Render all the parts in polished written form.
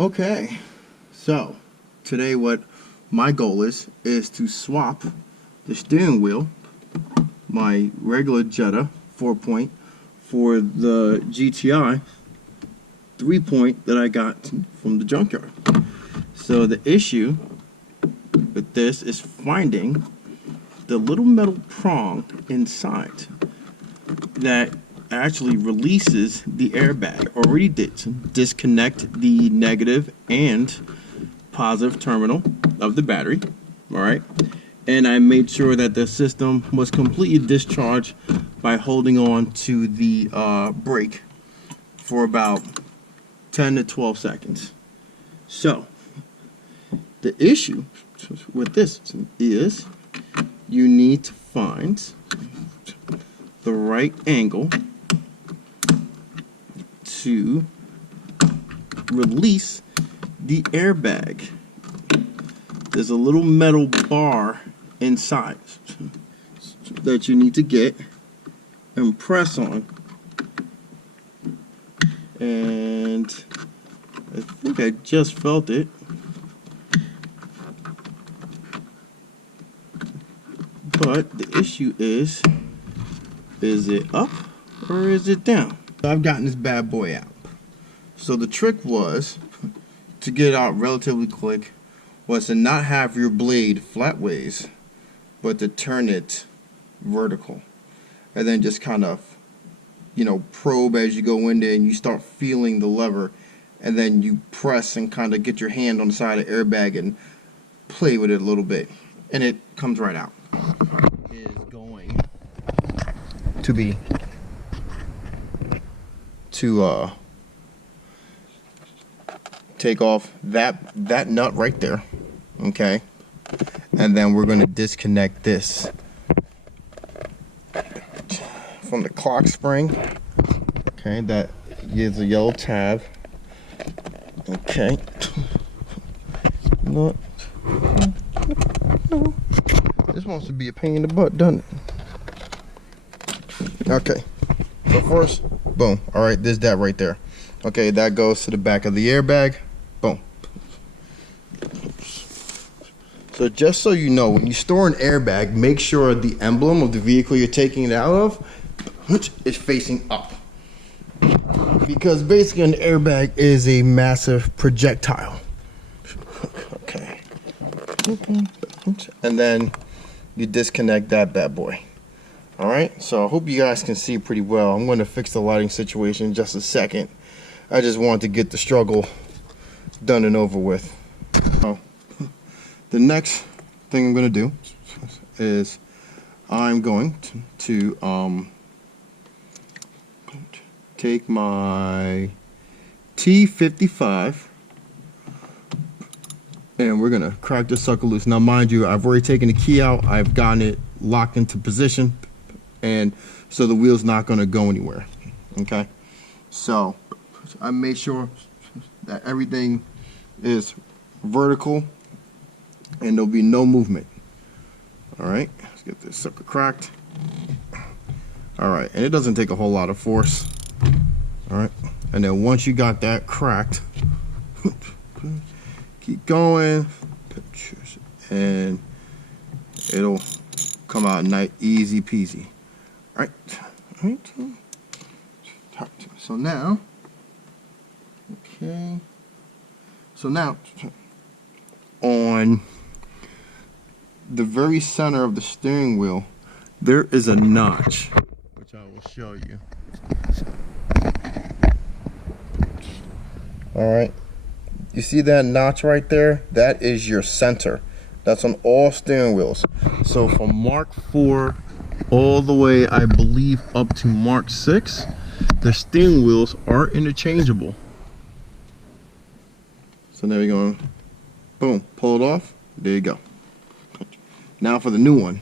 Okay, so today what my goal is to swap the steering wheel, my regular Jetta 4-point, for the GTI 3-point that I got from the junkyard. So the issue with this is finding the little metal prong inside that actually releases the airbag. Already did disconnect the negative and positive terminal of the battery, all right, and I made sure that the system was completely discharged by holding on to the brake for about 10 to 12 seconds. So the issue with this is you need to find the right angle to release the airbag. There's a little metal bar inside that you need to get and press on, and I think I just felt it. But the issue is it up or is it down? I've gotten this bad boy out. So the trick was to get it out relatively quick was to not have your blade flat ways, but to turn it vertical, and then just kind of, you know, probe as you go in there, and you start feeling the lever, and then you press and kind of get your hand on the side of the airbag and play with it a little bit, and it comes right out. It is going to be to take off that nut right there, okay, and then we're going to disconnect this from the clock spring, okay, that gives a yellow tab, okay. No, this wants to be a pain in the butt, doesn't it? Okay, so first, boom, all right, there's that right there. Okay, that goes to the back of the airbag. Boom. So just so you know, when you store an airbag, make sure the emblem of the vehicle you're taking it out of is facing up, because basically an airbag is a massive projectile. Okay. And then you disconnect that bad boy. All right, so I hope you guys can see pretty well. I'm going to fix the lighting situation in just a second. I just wanted to get the struggle done and over with. The next thing I'm going to do is I'm going to take my T55 and we're going to crack this sucker loose. Now mind you, I've already taken the key out, I've gotten it locked into position, and so the wheel's not going to go anywhere. Okay, so I made sure that everything is vertical and there'll be no movement. All right, let's get this sucker cracked. All right, and it doesn't take a whole lot of force. All right, and then once you got that cracked, keep going, and it'll come out nice, easy peasy. All right. So now, okay. So now, on the very center of the steering wheel, there is a notch, which I will show you. All right. You see that notch right there? That is your center. That's on all steering wheels. So from Mark 4 all the way, I believe, up to Mark 6, the steering wheels are interchangeable. So there we go. Boom, pull it off. There you go. Now for the new one.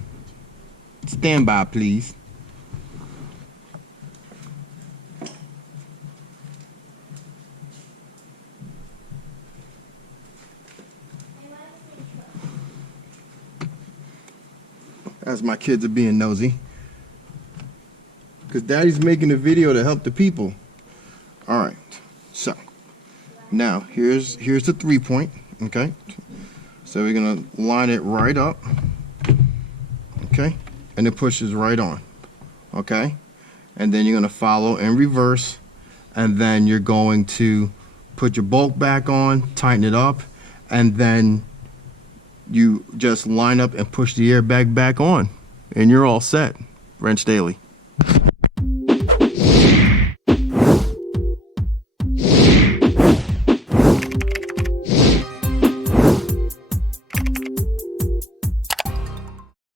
Stand by, please. As my kids are being nosy, because Daddy's making a video to help the people. All right, so Now here's the 3-point. Okay, so we're gonna line it right up. Okay, and it pushes right on. Okay, and then you're gonna follow in reverse, and then you're going to put your bolt back on, tighten it up, and then you just line up and push the airbag back on, and you're all set. Wrench Daily.